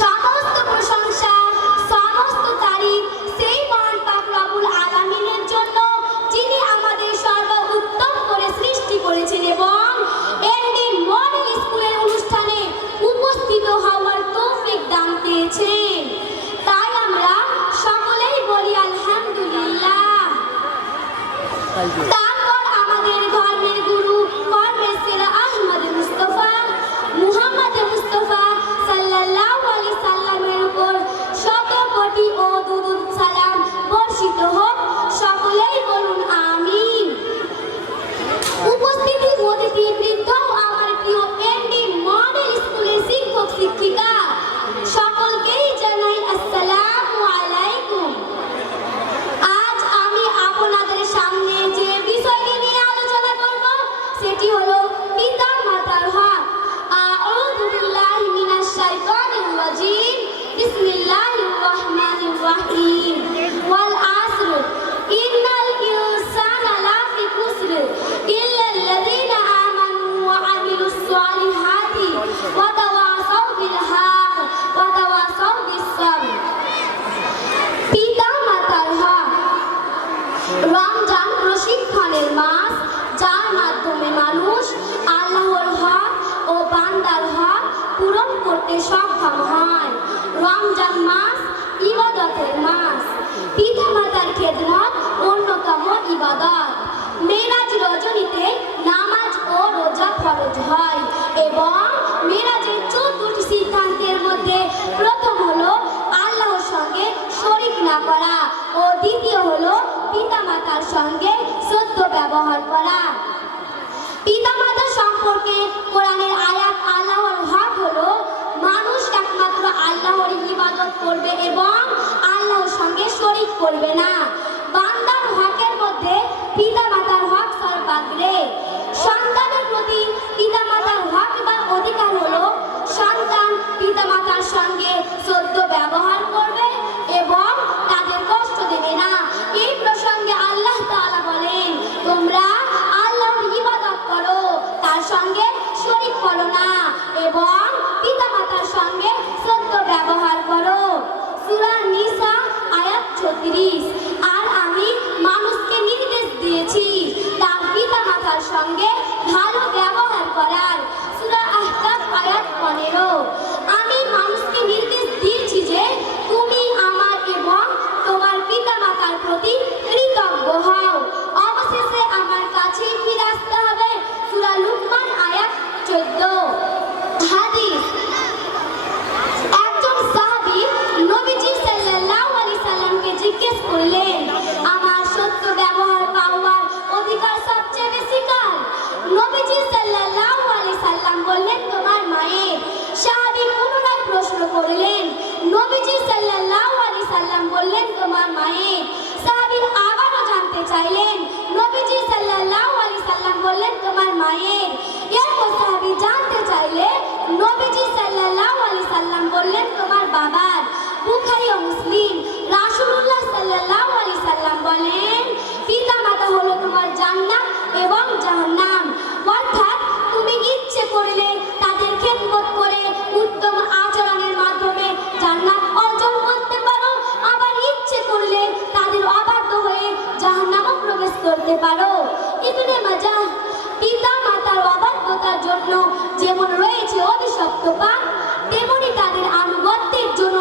সমস্ত প্রশংসা সমস্ত তারিফ সেই মহান পাক রব্বুল আলামিনের জন্য যিনি আমাদের সর্ব উত্তম করে সৃষ্টি করেছেন এবং এনডি মডেল স্কুলের অনুষ্ঠানে উপস্থিত হওয়ার তৌফিক দান পেয়েছেন। তাই আমরা সকলেই বলি আলহামদুলিল্লাহ। উপস্থিতি অতিথি বৃদ্ধ ও আমার প্রিয় এনডি মডেল স্কুলের শিক্ষক শিক্ষিকা রমজান প্রশিক্ষণের মাস, যার মাধ্যমে মানুষ আল্লাহর হক ও বান্দার হক পূরণ করতে সক্ষম হয় রমজান মাস ইবাদতের মাস পিতা মাতার খেদমত অন্যতম ইবাদত মেরাজ রজনীতে নামাজ ও রোজা ফরজ হয় এবং মেরাজের চতুর্থ সিদ্ধান্তের মধ্যে প্রথম হলো আল্লাহর সঙ্গে শরিক না করা ও দ্বিতীয় হলো পিতামাতার সঙ্গে সত্য ব্যবহার করা। পিতামাতা সম্পর্কে কোরআনের আয়াত আল্লাহর হক হলো, মানুষ একমাত্র আল্লাহর ইবাদত করবে এবং আল্লাহর সঙ্গে শরিক করবে না। বান্দার হকের মধ্যে পিতামাতার হক সর্বাগ্রে। বললেন তোমার মায়ের। সাহাবি পুনরায় প্রশ্ন করলেন, নবীজি সাল্লাল্লাহু আলাইহি সাল্লাম বললেন, তোমার মায়ের। সাহাবি আবারও জানতে চাইলেন, নবীজি সাল্লাল্লাহু আলাইহি সাল্লাম বললেন, তোমার মায়ের। এরপর সাহাবি জানতে চাইলে, নবীজি সাল্লাল্লাহু আলাইহি সাল্লাম বললেন, তোমার বাবার, বুখারী ও মুসলিম। রাসূলুল্লাহ সাল্লাল্লাহু আলাইহি সাল্লাম বলেন পিতা মাতা হলো তোমার জান্নাত এবং জাহান্নাম। অর্থাৎ করতে পারো। এখানে মজা পিতা মাতার অবাধ্যতার জন্য যেমন রয়েছে অভিশপ্ত পাক তেমনি তাদের আনুগত্যের জন্য